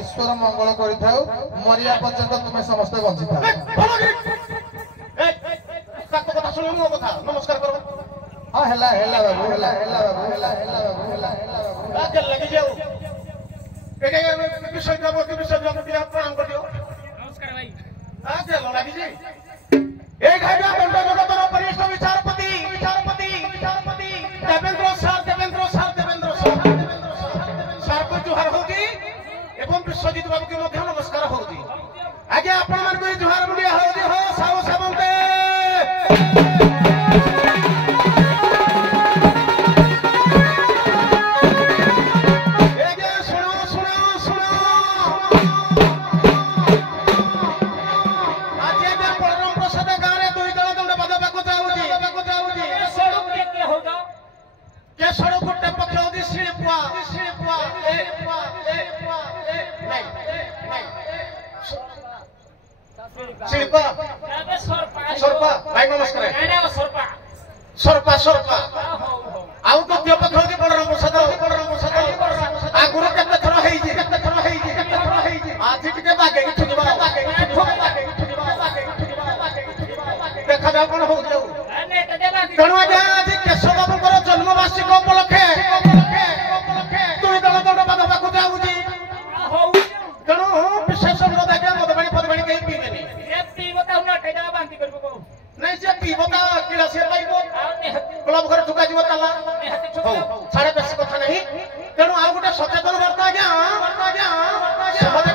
ईश्वर मंगल करिथाउ मरिया पर्यंत तुमे समस्त बंची था नमस्कार करो हां हेला हेला बाबू हेला हेला बाबू हेला हेला बाबू हेला हेला बाबू आके लगी जाओ एके विषय दिया प्रणाम कर दियो नमस्कार भाई आके लगी जी एक है दंड जगतर वरिष्ठ विचारपति देवेंद्र सर सर को जुहार होगी एवं विश्वजीत बाबू के मध्य नमस्कार होगी आगे आपण मन को जुहार बुलिया होगी हो साव सावंते सरपा आउ तो दियो पथर के बड़ प्रसाद आगुर केते थर हेई जी आज टिके बागे कि ठुजबा देखा जा कोन हो जाऊ तणु आज केशव बाबू कर जन्म वार्षिक उपलक्षे तुई दल दंड पद पाकु जाऊ जी तणु विशेष अनुरोध आज्ञा मदबाणी पदबाणी कहीं पीबेनी ए पीबो ता न टेडा बांधी करबो को नहीं जे पीबो ता किला से पाइबो क्लब घर ठुका जीव ताला साढ़े बेस कथा नहीं तेणु आ गोटे सचेतन वार्ता आज्ञा समाज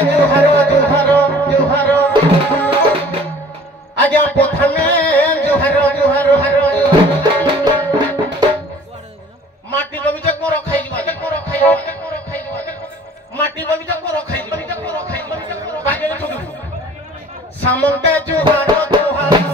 जुहारो जुहारो जुहारो आज्ञा प्रथमे जुहारो जुहारो माटी बगीचा को रखाई माटी बगीचा को रखाई बागे सामंते जुहारो जुहारो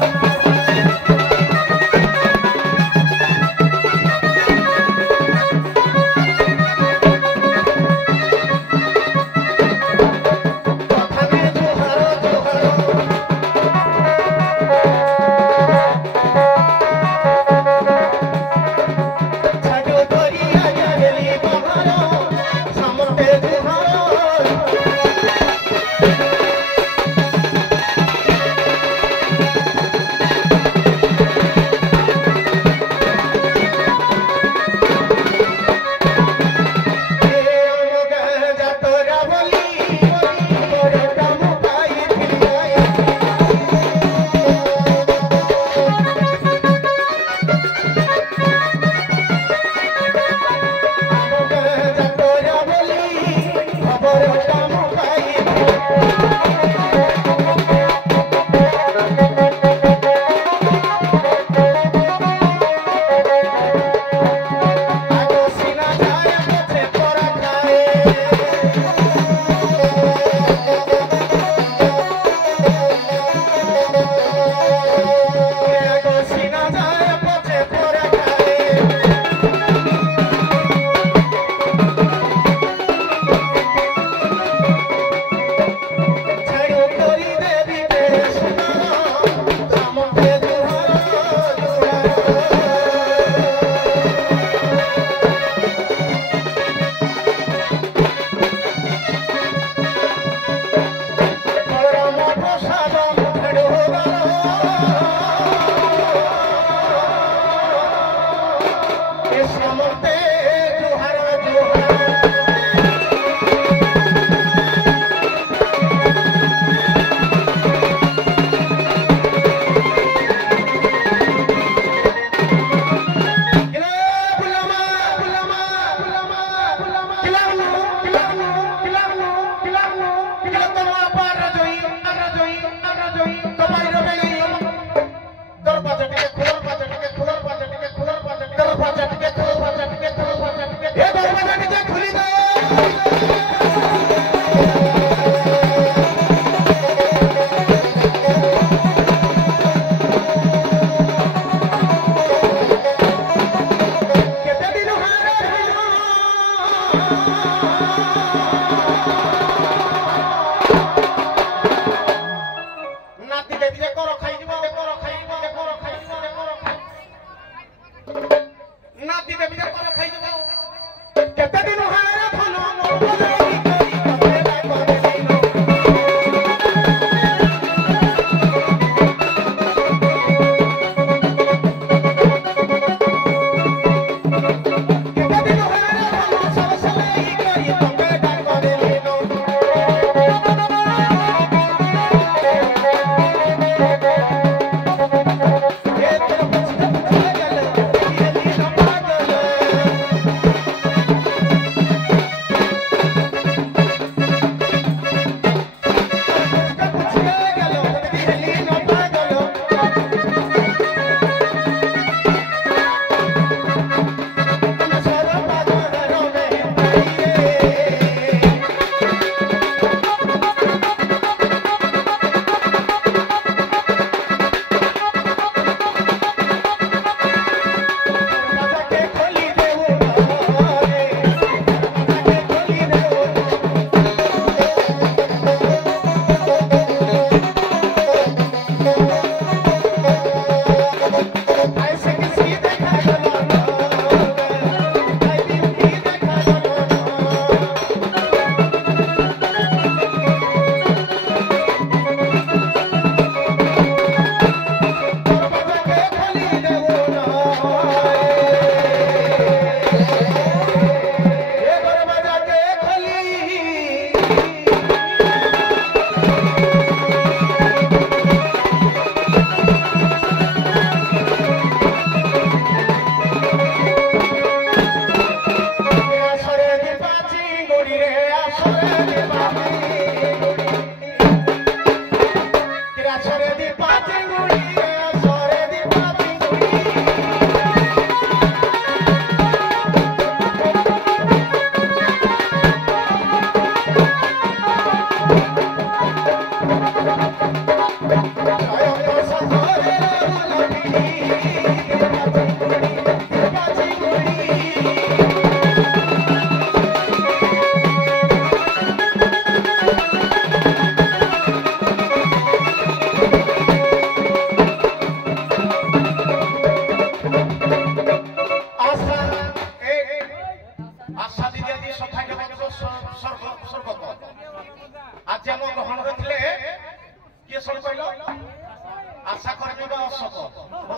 ମାନିବ ଅଶୋକ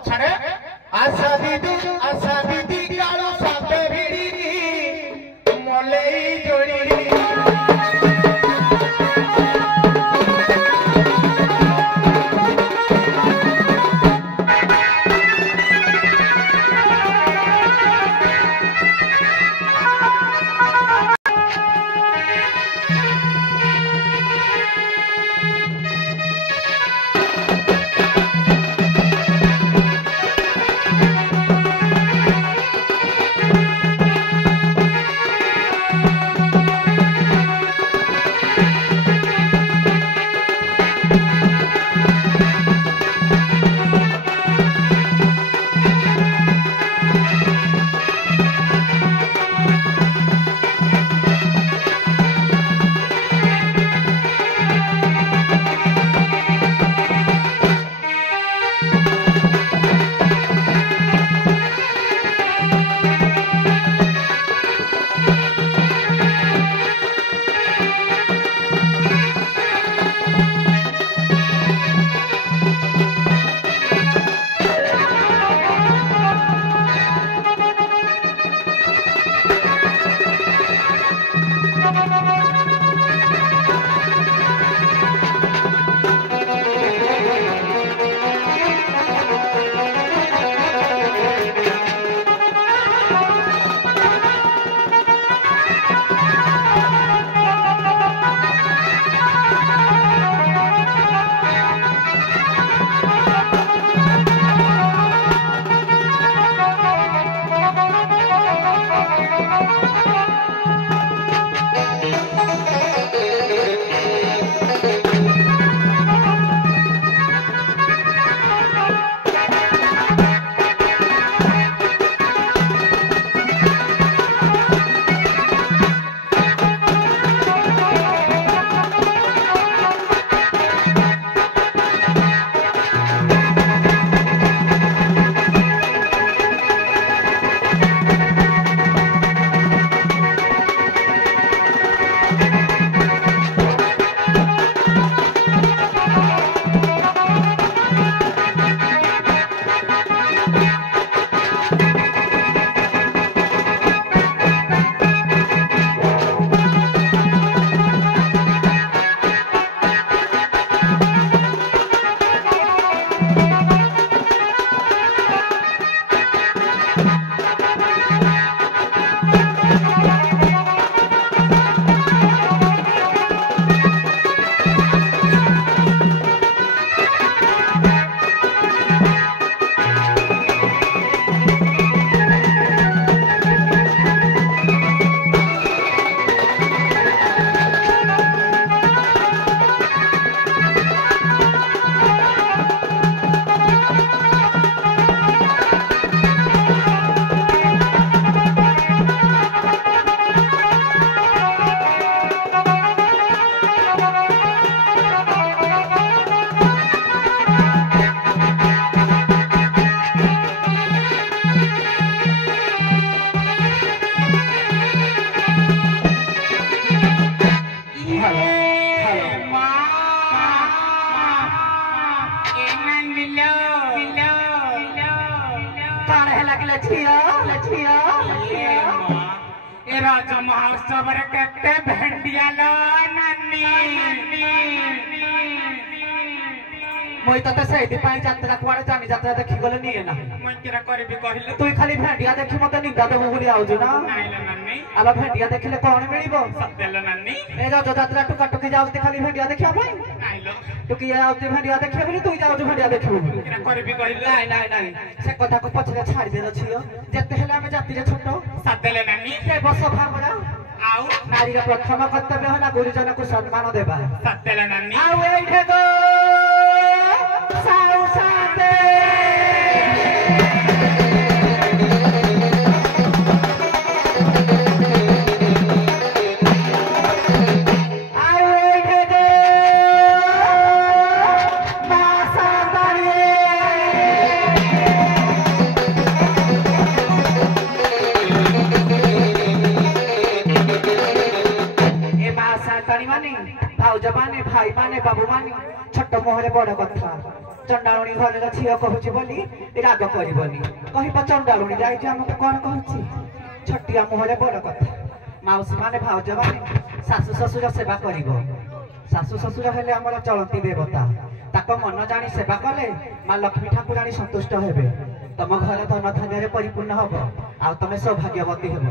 ଛାଡେ ଆଶା ଦିଦି କାଳୁ ସାପେ ଭିଡ଼ି ମଲେଇ ଯୋଡ଼ି राजा महोत्सव कहते भेंडिया लो नानी মই ততে সেইদি পাই যাত্রা কুয়াড়ে জানি যাত্রা দেখি গলে নিয়ে না মই কিরা করিবি কহিলে তুই খালি ভেন্ডিয়া দেখি মতে নিন্দা দেবো বলি আউজু না নাইলো নানি আলো ভেন্ডিয়া দেখিলে কোন মিলিব সত্যেলো নানি এ যাও যাত্রা টুকা টুকি যাওতে খালি ভেন্ডিয়া দেখিয়া পাই নাইলো টুকি যাওতে ভেন্ডিয়া দেখিয়া বলি তুই যাও ভেন্ডিয়া দেখিব কিরা করিবি কহিলে নাই নাই নাই সে কথা কো পছরে ছাড়ি দেলো ছিও যেতে হেলে আমি জাতিরে ছোট সত্যেলো নানি কে বস ভাবরা আউ নারীর প্রথম কর্তব্য হলা গুরুজনকু সম্মান দেবা সত্যেলো নানি আউ এইঠে গো সাউ সাতে ভাউজ মানে ভাই মানে বাবু মানে ছোট মোহরে বড় কথা ଚଣ୍ଡାଳୁଣୀ ଘରର ଝିଅ କହୁଛି ବୋଲି ରାଗ କରିବନି। କହିବ ଚଣ୍ଡାଳୁଣୀ ଯାଇଛି ଆମକୁ କଣ କହୁଛି? ଛୋଟିଆ ମୁହଁରେ ବଡ କଥା। ମାଉସୀ ମାନେ ଭାଉଜ ମାନେ ଶାଶୁ ଶ୍ୱଶୁର ସେବା କରିବ। ଶାଶୁ ଶ୍ୱଶୁର ହେଲେ ଆମର ଚଳନ୍ତି ଦେବତା। ତାଙ୍କ ମନ ଜାଣି ସେବା କଲେ ମା ଲକ୍ଷ୍ମୀ ଠାକୁରାଣୀ ସନ୍ତୁଷ୍ଟ ହେବେ। ତମ ଘର ଧନ ଧାନ୍ୟରେ ପରିପୂର୍ଣ୍ଣ ହବ ଆଉ ତମେ ସୌଭାଗ୍ୟବତୀ ହେବ।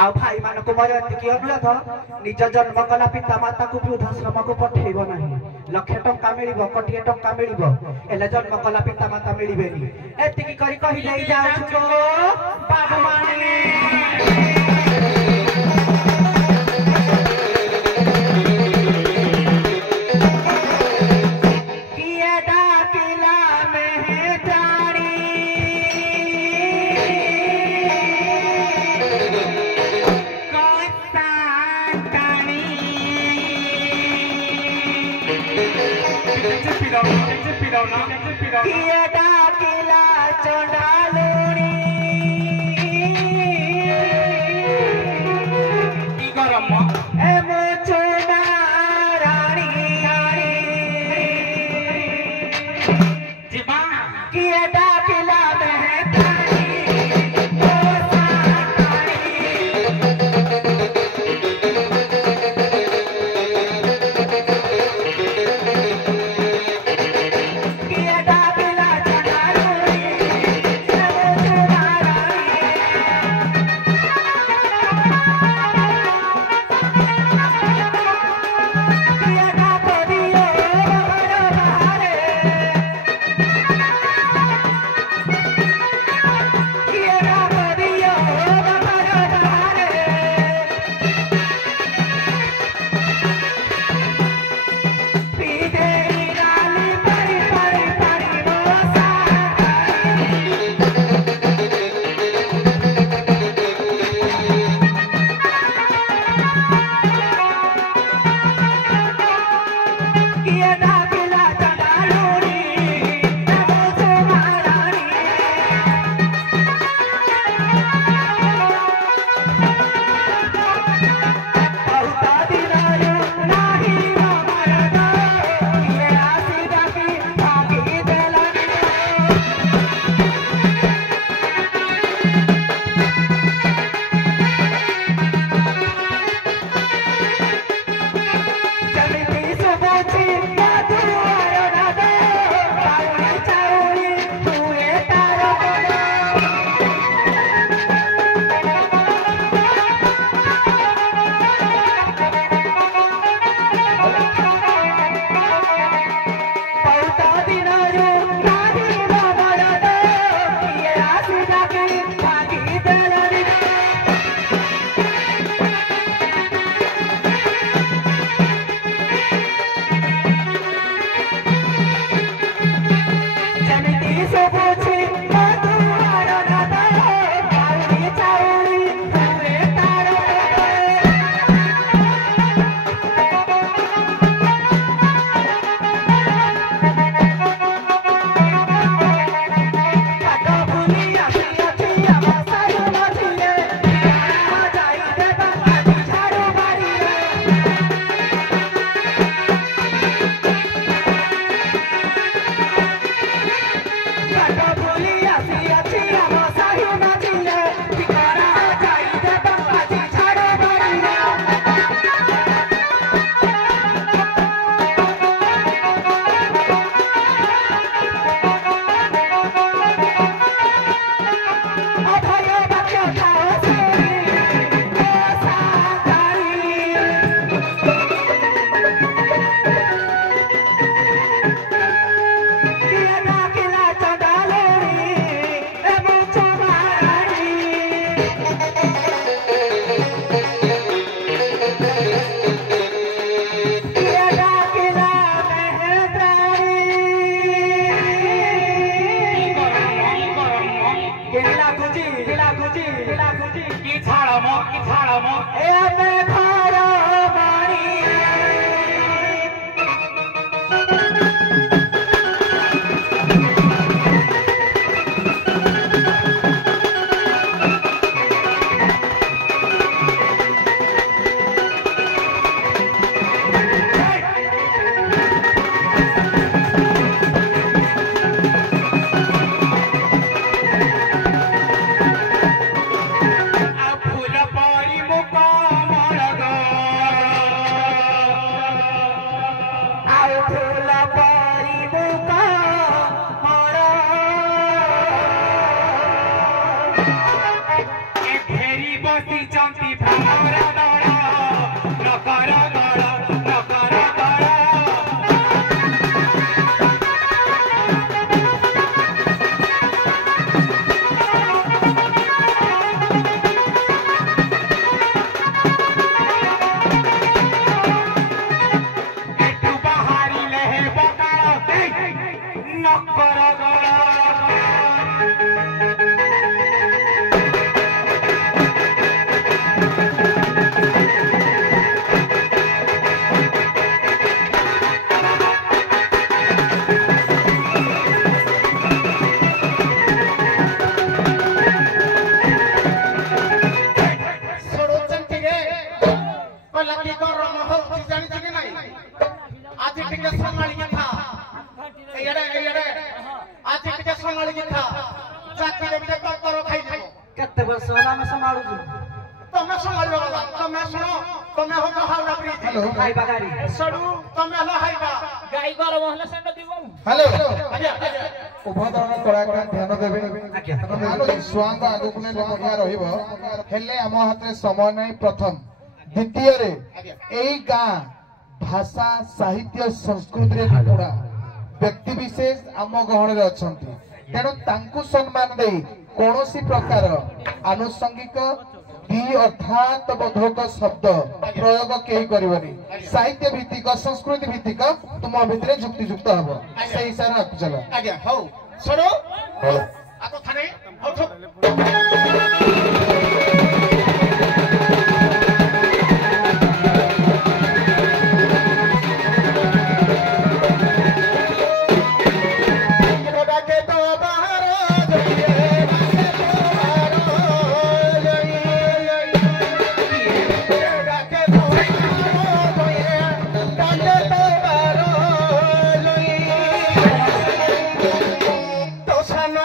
ଆଉ ଭାଇମାନଙ୍କୁ ମୋର ଏତିକି ଅନୁରୋଧ, ନିଜ ଜନ୍ମ କଲା ପିତା ମାତାକୁ ବୃଦ୍ଧାଶ୍ରମକୁ ପଠେଇବ ନାହିଁ। ଲକ୍ଷେ ଟଙ୍କା ମିଳିବ, କୋଟିଏ ଟଙ୍କା ମିଳିବ, ହେଲେ ଜନ୍ମ କଲା ପିତା ମାତା ମିଳିବେନି। ଏତିକି କରି କହିଦେଇ ଯାଉଛୁ ବାବୁମାନେ। फूल पारी बुका मोरा ए फेरी बसी चंती भ्रमर दड़ नकर दड़ नकर दड़ एठू बाहरी लेहे बकाड़ नकर दड़ ସରୋଜନ୍ତି ରେ କହିଲା କି ଗରମ ହଉଛି ଜାଣିଛୁ କି ନାଇଁ ଆଜି ଟିକେ ସମ୍ଭାଳିକି ଥା ଏଇଆଡେ ଆଜି ଟିକେ ସମ୍ଭାଳିକି ଥା ଚାକିରି ବି କର ଖାଇଯିବ କେତେ ବର୍ଷ ହେଲା ଆମେ ସମ୍ଭାଳୁଛୁ ତମେ ସମ୍ଭାଳିବ ବାବା ତମେ ଶୁଣ ତମେ ହଉଛ ହାଉଡା ବ୍ରିଜ ହ୍ୟାଲୋ ଖାଇବା ଗାଡି ସଡୁ ତମେ ହେଲ ହାଇବା ଗାଈ ଗରମ ହେଲେ ସେଣ୍ଡ দিব ହ୍ୟାଲୋ ଆଜ୍ଞା ଉଭୟ ଦଳର କଳାକାର ଧ୍ୟାନ ଦେବେ ଆଜ୍ଞା। ଛୁଆଙ୍କ ଆଗକୁ ନେଲେ ବଢିଆ ରହିବ ହେଲେ ଆମ ହାତରେ ସମୟ ନାହିଁ ପ୍ରଥମ ଦ୍ୱିତୀୟରେ ଏଇ ଗାଁ ଭାଷା ସାହିତ୍ୟ ସଂସ୍କୃତିରେ ନିପୁଣା ବ୍ୟକ୍ତି ବିଶେଷ ଆମ ଗହଣରେ ଅଛନ୍ତି ତେଣୁ ତାଙ୍କୁ ସମ୍ମାନ ଦେଇ କୌଣସି ପ୍ରକାର ଆନୁଷଙ୍ଗିକ ଦି ଅର୍ଥାତ ବୋଧକ ଶବ୍ଦ ପ୍ରୟୋଗ କେହି କରିବନି ସାହିତ୍ୟ ଭିତ୍ତିକ ସଂସ୍କୃତି ଭିତ୍ତିକ ତୁମ ଭିତରେ ଯୁକ୍ତିଯୁକ୍ତ ହବ ସେଇ ହିସାବରେ ଆଗକୁ ଚାଲ ଆଜ୍ଞା ହଉ ସଡୁ ଆଗ ଥାନେ ହଉ तो सन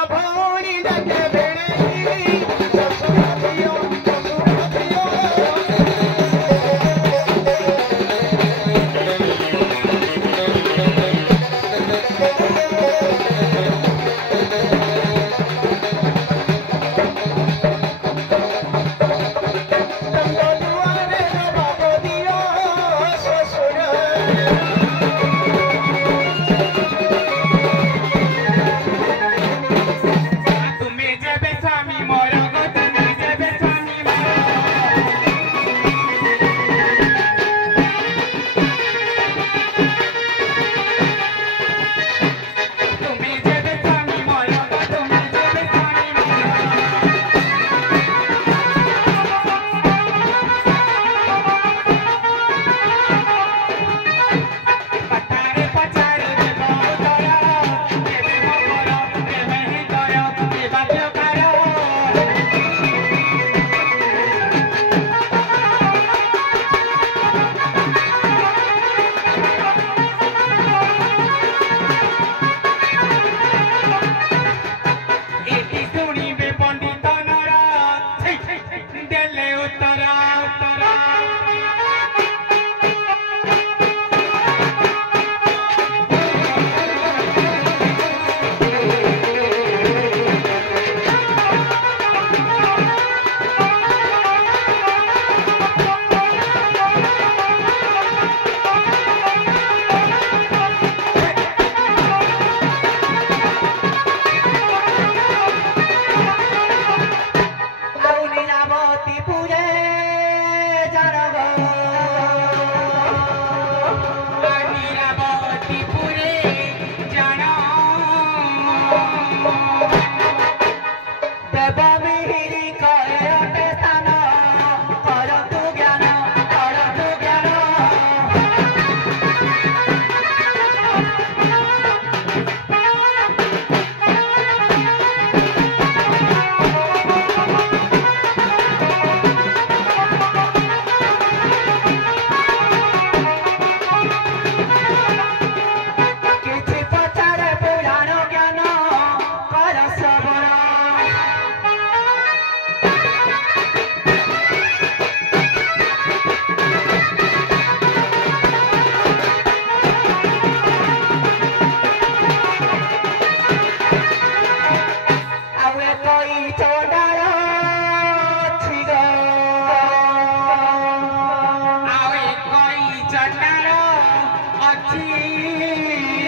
ବାଛି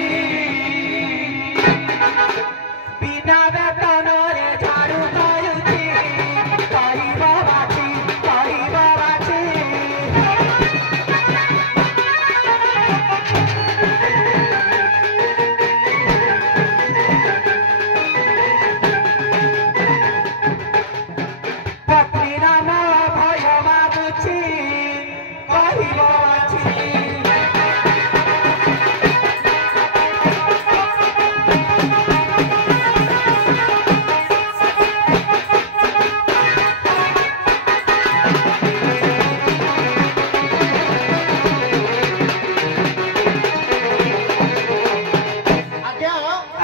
ବିନା ବେତନରେ ଝାଡୁ କରୁଛି କହିବ ବାଛି କହିବ ବାଛି ପତ୍ନୀ ନାମ ଭୟ ମାଗୁଛି କହିବ ବାଛି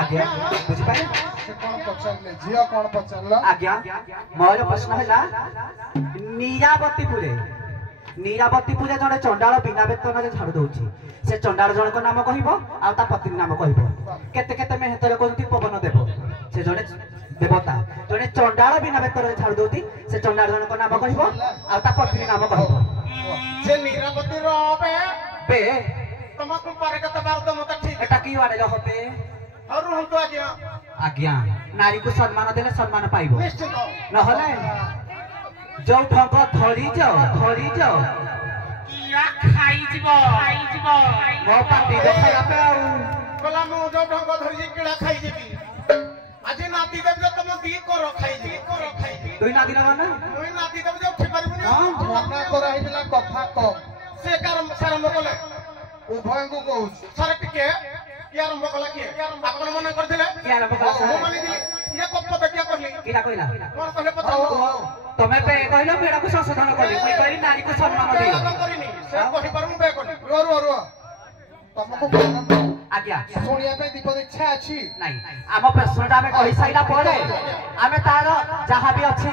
ଆଜ୍ଞା ବୁଝିପାରିଲେ ସେ କଣ ପଚାରିଲେ ଝିଅ କଣ ପଚାରିଲ ଆଜ୍ଞା ମୋର ପ୍ରଶ୍ନ ହେଲା ନୀରାବତୀପୁରେ ଜଣେ ଚଣ୍ଡାଳ ବିନା ବେତନରେ ଝାଡୁ ଦଉଛି ସେ ଚଣ୍ଡାଳ ଜଣଙ୍କ ନାମ କହିବ ଆଉ ତା ପତ୍ନୀ ନାମ କହିବ କେତେ କେତେ ମେହନତରେ କରୁଛି ପବନ ଦେବ ସେ ଜଣେ ଦେବତା ଜଣେ ଚଣ୍ଡାଳ ବିନା ବେତନରେ ଝାଡୁ ଦଉଛି ସେ ଚଣ୍ଡାଳ ଜଣଙ୍କ ନାମ କହିବ ଆଉ ତା ପତ୍ନୀ ନାମ କହିବ ସେ ନିରାପତ୍ତିର ବେ ତମକୁ ପରେ କେତେ ବାର ତ ମତେ ଠିକ এটা কি বাড়ে হবে ଆଉ ରୁହନ୍ତୁ ଆଜ୍ଞା আজ্ঞা নারীକୁ সম্মান দেলে সম্মান পাইব ନିଶ୍ଚିତ নহলে ଯୋଉ ଠଙ୍କ ଧରି ଯାଅ କିଆ ଖାଇଯିବ ମୋ ପାଟି ଦେଖାଇବା ପାଇଁ ଆଉ କହିଲା ମୁଁ ଯୋଉ ଢଙ୍ଗ ଧରିଛି କିଳା ଖାଇଯିବି ଆଜି ନାତି ଦେବି ତମ ଦି କର ଖାଇଯିବି তুই না দিলা না ମୁଁ ନାତି ଦେବି ଯେ ଉଠି ପାରିବୁନି ମନା କରାହେଇଥିଲା କଥା କମ ସେ ଆରମ୍ଭ କଲେ ଉଭୟଙ୍କୁ କହୁଛି ସାର୍ ଟିକେ କିଏ ଆରମ୍ଭ କଲା କିଏ ଆପଣ ମନେ କରିଥିଲେ କିଏ ଆରମ୍ଭ କଲା? ମୁଁ ମାନିଥିଲି ଇଏ କପଟ କିଏ କହିଲି কিরা কইলা କଣ କହିଲେ ପଚାର ତମେ ବେ କହିଲ ବେଡାକୁ ସଂଶୋଧନ କଲି ମୁଁ କହିଲି ନାରୀକୁ ସମ୍ମାନ ଦିଅ କରିନି ସେ କହିପାରୁ ମୁଁ ବେ କଲି ରୁହ ତମକୁ ଆଜ୍ଞା ଶୁଣିବା ପାଇଁ ଦୀପଦ ଇଚ୍ଛା ଅଛି ନାଇଁ ଆମ ପ୍ରଶ୍ନଟା ଆମେ କହି ସାଇଲା ପରେ ଆମେ ତାର ଯାହା ବି ଅଛି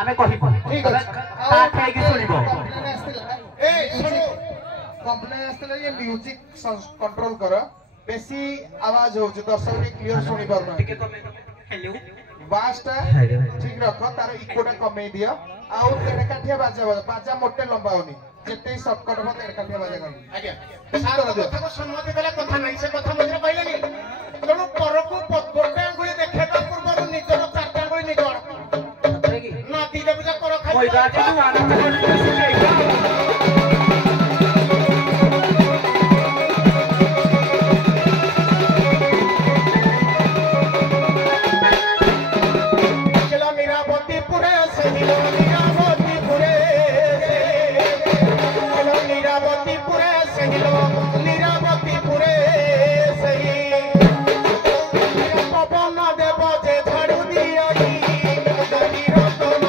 ଆମେ କହିବୁ ଠିକ ତମେ ଅଛି ତା ଠେଇକି ଶୁଣିବ କମ୍ପ୍ଲେନ ଆସିଥିଲା ଏଇ ଶୁଣୁ କମ୍ପ୍ଲେନ ଆସିଥିଲା ଯେ ମ୍ୟୁଜିକ କଣ୍ଟ୍ରୋଲ କର ବେଶୀ ଆୱାଜ ହଉଛି ଦର୍ଶକ ବି କ୍ଲିୟର ଶୁଣି ପାରୁନାହାନ୍ତି ଟିକେ କମେ ହେଲୋ ବାସଟା ଠିକ ରଖ ତାର ଇକୋଟା କମେଇ ଦିଅ ଆଉ ତେଢ କାଠିଆ ବାଜା ମୋଟେ ଲମ୍ବା ହଉନି ଯେତେ ସର୍ଟକଟ ହବ ତେଢ କାଠିଆ ବାଜା କର ଆଜ୍ଞା ସାର୍ କଥାକୁ ସମ୍ମତି ଦେଲେ କଥା ନାହିଁ ସେ କଥା ମଝିରେ କହିଲେନି ତେଣୁ ପରକୁ ଗୋଟେ ଆଙ୍ଗୁଳି ଦେଖେଇବା ପୂର୍ବରୁ ନିଜର ଚାରିଟା ଆଙ୍ଗୁଳି ନିଜ ଆଡକୁ ନାତି ଦେବି ଯେ କର ଖାଇ କହିବା ଯେ ତୁ ଆନନ୍ଦ କରି ଶିଖେଇବା ନିରାପତ୍ତିପୁରେ ସେହିଲ ନିରାପତ୍ତିପୁରେ ନିରାପତ୍ତିପୁରେ ସେହି ପବନ ଦେବ ଯେ ଝାଡୁ ଦିଅଇ ନାରୀ ରତନ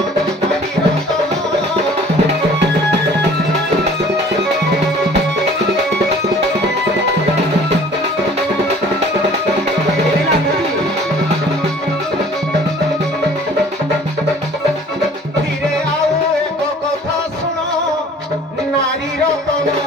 ଧୀରେ ଆଉ ଏକ କଥା ଶୁଣ ନାରୀ ରତନ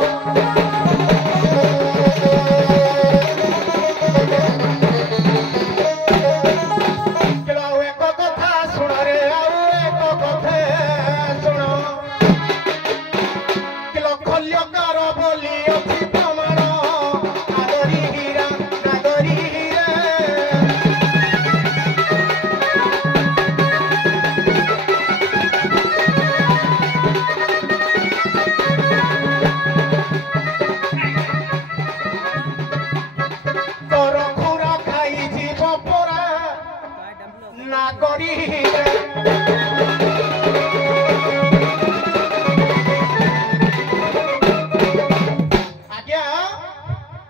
ଆଉ ଏକ କଥା ଶୁଣରେ ଆଉ ଏକ କଥା ଶୁଣ ଖଲ୍ୟକାର ବୋଲି ଅଛି ପ୍ରମାଣ ନାଗରୀ ହୀରା ତୋର ଖୁରା ଖାଇଯିବ ପରା ନାଗରୀ ଆଜ୍ଞା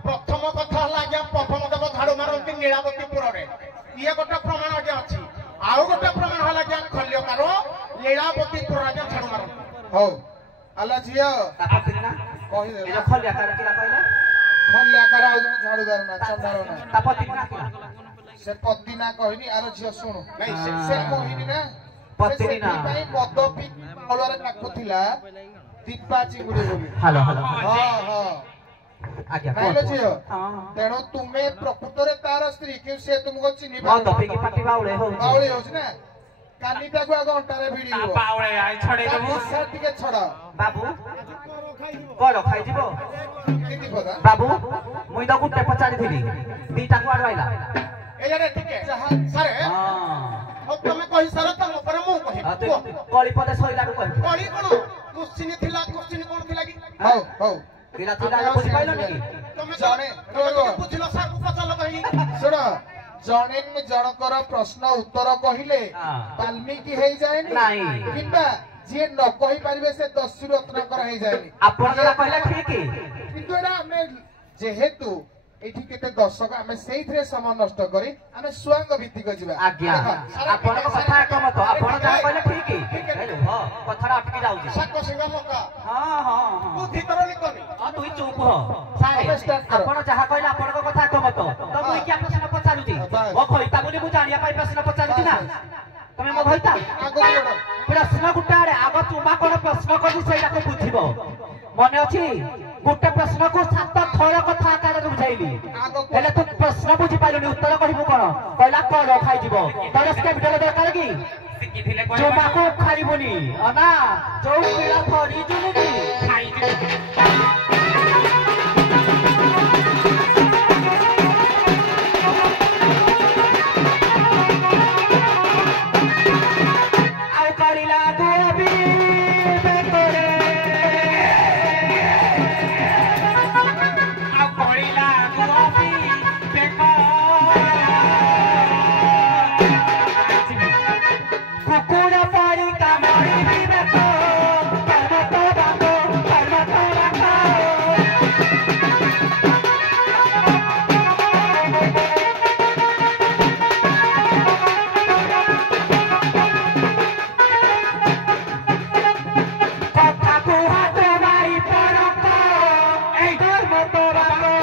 ପ୍ରଥମ କଥା ହେଲା ଆଜ୍ଞା ପବନ ଦେବ ଝାଡୁ ମାରନ୍ତି ନୀଳାବତୀପୁରରେ ଇଏ ଗୋଟେ ପ୍ରମାଣ ଆଜ୍ଞା ଅଛି ଆଉ ଗୋଟେ ପ୍ରମାଣ ହେଲା ଆଜ୍ଞା ଖଲ୍ୟକାର ନୀଳାବତୀପୁର ଆଜ୍ଞା ଝାଡୁ ମାରନ୍ତି ହଉ ଆଲା ଝିଅ ତା ପତ୍ନୀ ନା କହିଦେଲା ଏଇ ଖଲିଆ କାରେ କିରା କହିଲେ ଖଲ୍ୟାକାର ଆଉ ଜଣେ ଝାଡୁଦାର ନା ଚଣ୍ଡାଳ ନା ତା ପତ୍ନୀ ନା କିରା ସେ ପତି ନା କହିନି ଆର ଝିଅ ଶୁଣୁ ନାଇଁ, ସେ କହିନି ନା ପତିନି ନା। ସେଥିପାଇଁ ମଦ ପି ଫଳରେ ଡାକୁଥିଲା ଦୀପା ଚିଙ୍ଗୁଡି ବୋଲି ହାଲୋ ହାଲୋ ହଁ ଆଜ୍ଞା ନାଇଁଲ ଝିଅ ହଁ ତେଣୁ ତୁମେ ପ୍ରକୃତରେ ତାର ସ୍ତ୍ରୀ କିନ୍ତୁ ସେ ତୁମକୁ ଚିହ୍ନି ମୋ ଦପିକି ପାଟି ବାଉଳେ ହଉଛି ବାଉଳି ହଉଛି ନା କାନିଟାକୁ ଆଗ ଅଣ୍ଟାରେ ଭିଡିବ ପାଉଳେ ଆଇ ଛଡେଇ ଦବୁ ଟିକେ ଛଡା ବାବୁ कर खाई जीवो किति पदा बाबू मुई तो गुटे पचारी थिली दीटा कुआड आइला ए यारे ठीक है सारे हां अब तुम कहि सारा तुम पर मु कहि कली पदे सोइला नु कहि कली कोन क्वेश्चन थिला क्वेश्चन कोन थिला की हौ हौ किला थिला बुझि पाइलो नी तुम जाने बुझिलो सार को पचाल कहि सुन जणे जनकर प्रश्न उत्तर कहिले हाँ। वाल्मीकि हेई जाएनी नहीं। किंबा जे न कहि परिबे से दस्यु रत्नाकर हेई जाएनी आपण जरा कहला ठीक किंतु एरा हमें जेहेतु एठी केते दर्शक हमें सेइथरे समय नष्ट करी हमें स्वयं भित्तिक जिबा आज्ञा आपण को कथा एकमत आपण जरा कहला ठीक हेलो हां कथरा अटकी जाउजी साको सिंगा मका हां हां बुद्धि करनी कोनी हां तू चुप हो सारे आपण जहा कहला आपण को कथा एकमत तो मुई क्या प्रश्न पचारुजी ओ खइता बोली मु जानिया पाई प्रश्न पचारुजी ना तमे मो खइता आगो जोड़ प्रश्न गुटारे आग तुमा कोन प्रश्न करी सेटा को बुझिबो मने अछि गुटे प्रश्न को 7 थोर कथा आकार बुझाइली हेले तू प्रश्न बुझि पाइलुनी उत्तर कहिबु कोन कहला कर खाइ जीवो तोरस के भिडले दरकार की ଶିଖିଥିଲେ जो माको खारिबुनी अना जो पिला थरी जुनुनी ଖାଇଯିବ आउ करिला गोबी बेकोरे ଆଉ କହିଲା ଗୁଆବି ବେକ कुकुर पारी कामड़ी बेको परमतो बांगो परमतो बांगो कथा को हाथ मारी परको ए धर्मतो बांगो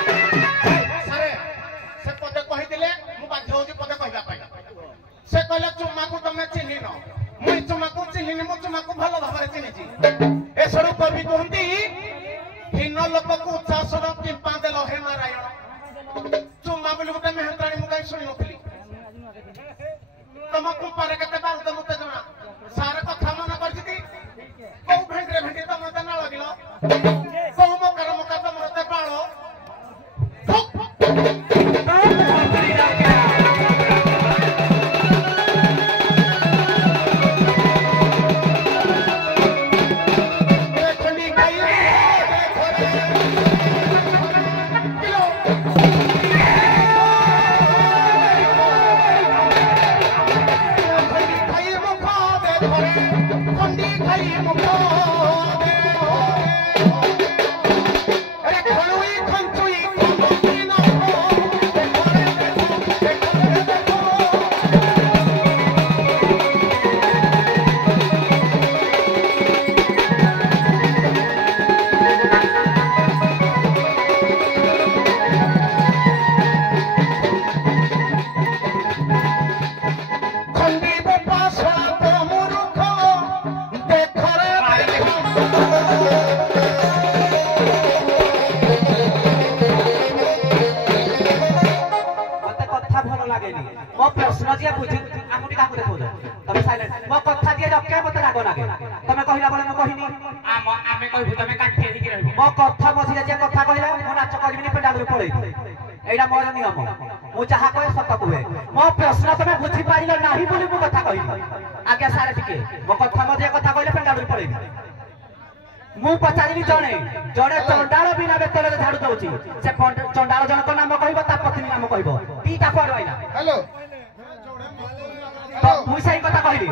सारे से पदे कहि दिले मु बाध्य होजी पदे कहबा पाई से कहले चुम्मा को तमे चिन्हि न मुई चुम्मा को चिन्हिनि मु चुम्मा को भलो भाबरे चिन्हिछि ए सरू कवि कहंती हिन लोक को उच्चासर किंपा देलो हे नारायण चुम्मा बोली गोटे मेहंताणी मु काई सुनि नथली तम कुंपारे केते बाल त मते जणा सारे कथा मन करजिति को भेंडरे भेंडी त मते न लागिलो को मकर मकर त मते पाळो देखनी गई देखो खाई मुखा देखो कंडी खाई मुखा अरे खलुई खंचुई खंचुई ना खंडी बापा स्वाद मुरुख देखरे मते कथा भलो लागेनी मो प्रश्न जे बुझि आमुटी काकु देखो तमे साइलेंट मो कथा जे रखे मते राग लागे तमे कहिला बळे म कहिनी ଆମେ କହିବୁ ତମେ କାଠି ହେଇକି ରହିବ मो कथा मझिरे जे कथा कहिला मो नाच करबिनी पेडालु पळेई एडा मोर नियम मु जहा कहे सत कुहे मो प्रश्न तमे बुझि पाइलो नाही बोली मु कथा कहिली आगे सारे टिके मो कथा मझे कथा कहिला पेडालु पळेई मु पचारिली जणे जणे चंडाळ बिना बेतले झाडू दउची से चंडाळ जनक नाम कहिबो ता पत्नी नाम कहिबो तीटा कोड आइला हेलो तो मुई सही कथा कहिली